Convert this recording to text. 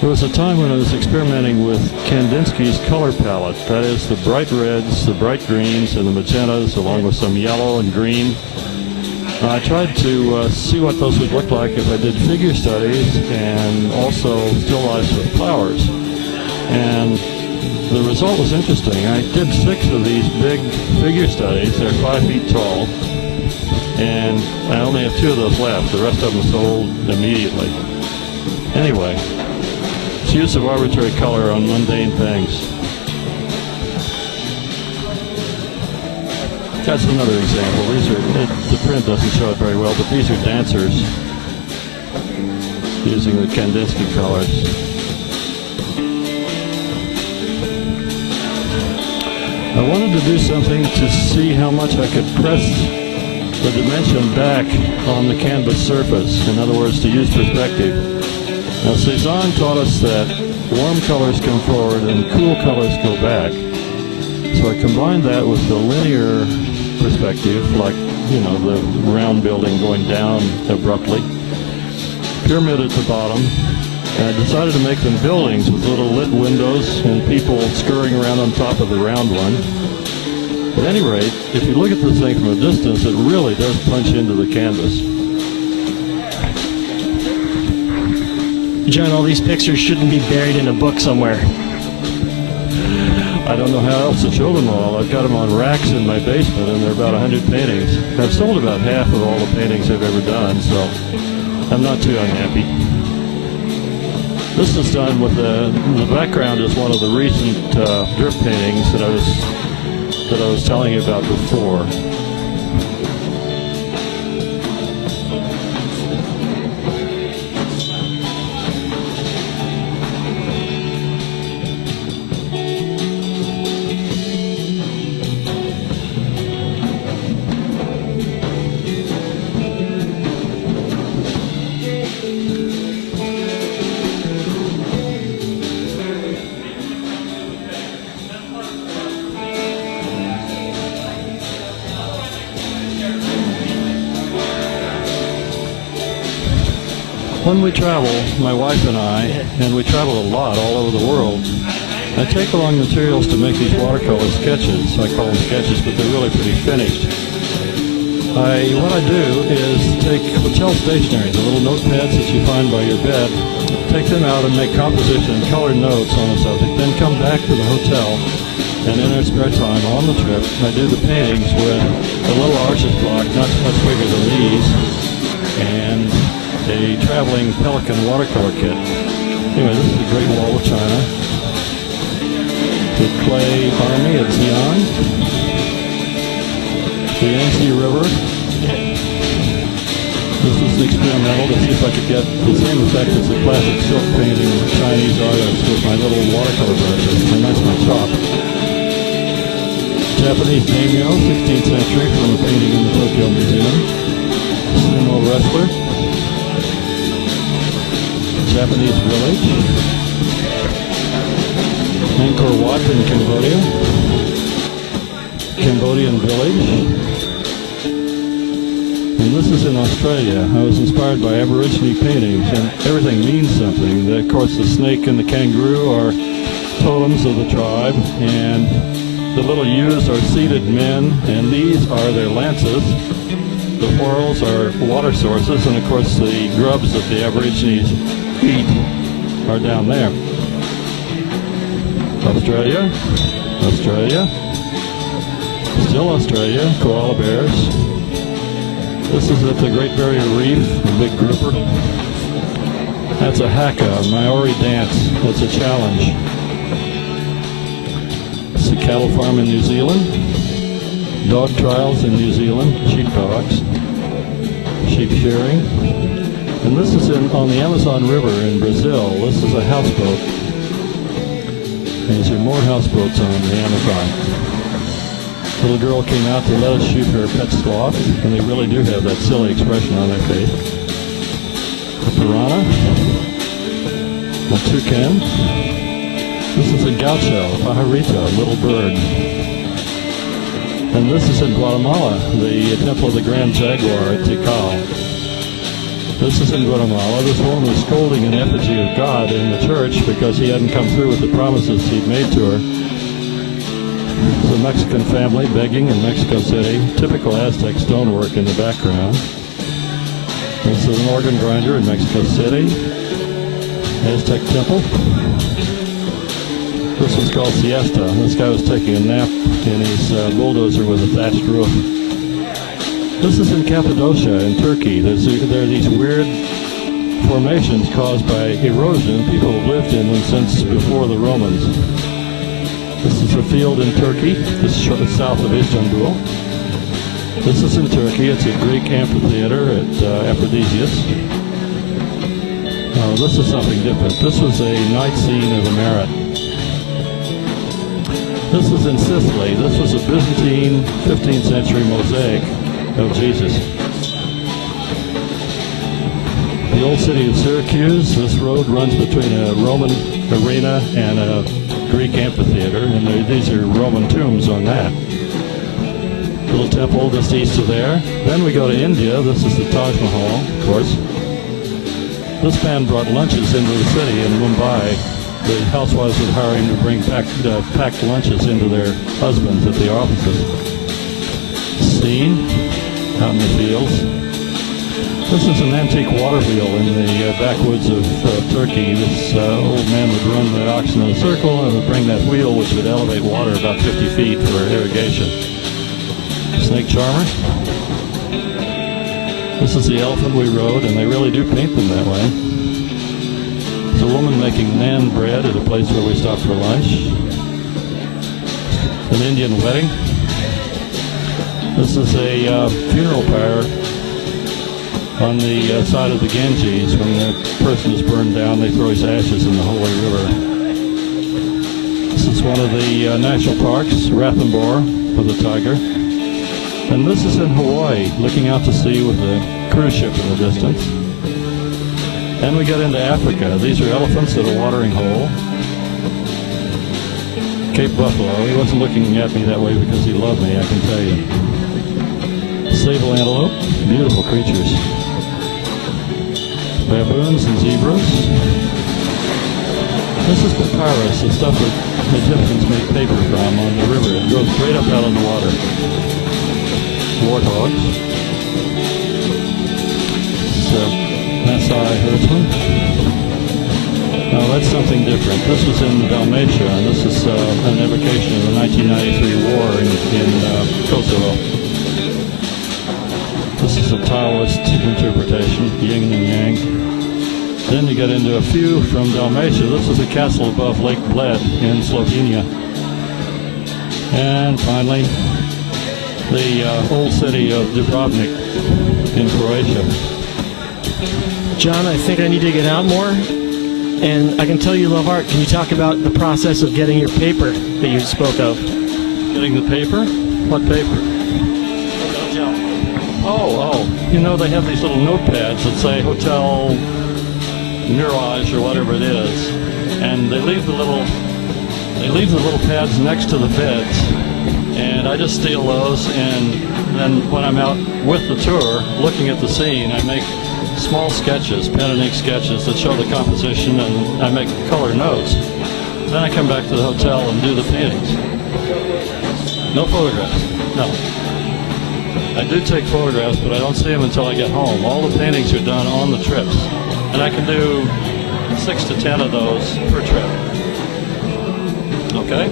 There was a time when I was experimenting with Kandinsky's color palette. That is, the bright reds, the bright greens, and the magentas, along with some yellow and green. I tried to see what those would look like if I did figure studies and also still lifes with flowers. And the result was interesting. I did 6 of these big figure studies. They're 5 feet tall. And I only have 2 of those left. The rest of them sold immediately. Anyway, it's use of arbitrary color on mundane things. That's another example. These are, the print doesn't show it very well, but these are dancers using the Kandinsky colors. I wanted to do something to see how much I could press the dimension back on the canvas surface. In other words, to use perspective. Now, Cezanne taught us that warm colors come forward and cool colors go back. So I combined that with the linear perspective, like, you know, the round building going down abruptly, pyramid at the bottom, and I decided to make them buildings with little lit windows and people scurrying around on top of the round one. At any rate, if you look at this thing from a distance, it really does punch into the canvas. John, all these pictures shouldn't be buried in a book somewhere. I don't know how else to show them all. I've got them on racks in my basement, and there are about 100 paintings. I've sold about half of all the paintings I've ever done, so I'm not too unhappy. This is done with the background is one of the recent drip paintings that I was telling you about before. When we travel, my wife and we travel a lot all over the world, I take along materials to make these watercolor sketches. I call them sketches, but they're really pretty finished. What I do is take hotel stationery, the little notepads that you find by your bed, take them out and make composition and color notes on the subject, then come back to the hotel, and in our spare time on the trip, I do the paintings with a little artist block, not much bigger than these, and a traveling Pelican watercolor kit. Anyway, this is the Great Wall of China, the clay army at Xi'an, the Yangtze River. This is experimental to see if I could get the same effect as the classic silk painting of Chinese artists with my little watercolor brushes, and that's my top. Japanese daimyo, 16th century, from a painting in the Tokyo Museum. Sumo wrestler. Japanese village. Angkor Wat in Cambodia. Cambodian village. And this is in Australia. I was inspired by Aborigine paintings, and everything means something. Of course, the snake and the kangaroo are totems of the tribe, and the little ewes are seated men, and these are their lances. The whorls are water sources, and of course the grubs that the Aborigines eat are down there. Australia, Australia, still Australia, koala bears. This is at the Great Barrier Reef, the big grouper. That's a haka, a Maori dance. That's a challenge. It's a cattle farm in New Zealand. Dog trials in New Zealand, sheepdogs. Sheep shearing. And this is on the Amazon River in Brazil. This is a houseboat. These are more houseboats on the Amazon. Little girl came out to let us shoot her pet sloth, and they really do have that silly expression on their face. A piranha, a toucan. This is a gaucho, a pajarito, a little bird. And this is in Guatemala, the temple of the Grand Jaguar at Tikal. This is in Guatemala. This woman was scolding an effigy of God in the church because he hadn't come through with the promises he'd made to her. It's a Mexican family begging in Mexico City. Typical Aztec stonework in the background. This is an organ grinder in Mexico City. Aztec temple. This one's called Siesta. This guy was taking a nap in his bulldozer with a thatched roof. This is in Cappadocia in Turkey. There are these weird formations caused by erosion. People have lived in them since before the Romans. This is a field in Turkey. This is south of Istanbul. This is in Turkey. It's a Greek amphitheater at Aphrodisias. This is something different. This was a night scene of the Merit. This is in Sicily. This was a Byzantine 15th century mosaic of Jesus. The old city of Syracuse. This road runs between a Roman arena and a Greek amphitheater, and these are Roman tombs on that. Little temple just east of there. Then we go to India. This is the Taj Mahal, of course. This band brought lunches into the city in Mumbai. The housewives would hire him to bring packed lunches into their husbands at the offices. Scene out in the fields. This is an antique water wheel in the backwoods of Turkey. This old man would run the oxen in a circle and would bring that wheel, which would elevate water about 50 feet for irrigation. Snake charmer. This is the elephant we rode, and they really do paint them that way. There's a woman making naan bread at a place where we stopped for lunch. An Indian wedding. This is a funeral pyre on the side of the Ganges. When the person is burned down, they throw his ashes in the holy river. This is one of the national parks, Ranthambore, with a tiger. And this is in Hawaii, looking out to sea with a cruise ship in the distance. And we get into Africa. These are elephants at a watering hole. Cape Buffalo. He wasn't looking at me that way because he loved me, I can tell you. Sable antelope, beautiful creatures. Baboons and zebras. This is papyrus, the stuff that the Egyptians made paper from on the river. It goes straight up out in the water. Warthogs. So, Maasai herdsman. Now that's something different. This was in Dalmatia, and this is an evocation of the 1993 war in Kosovo. This is a Taoist interpretation, yin and yang. Then you get into a few from Dalmatia. This is a castle above Lake Bled in Slovenia. And finally, the old city of Dubrovnik in Croatia. John, I think I need to get out more. And I can tell you love art. Can you talk about the process of getting your paper that you spoke of? Getting the paper? What paper? Oh, you know, they have these little notepads that say Hotel Mirage or whatever it is. And they leave the little pads next to the beds. And I just steal those, and then when I'm out with the tour, looking at the scene, I make small sketches, pen and ink sketches that show the composition, and I make color notes. Then I come back to the hotel and do the paintings. No photographs, no. I do take photographs, but I don't see them until I get home. All the paintings are done on the trips, and I can do 6 to 10 of those per trip. Okay?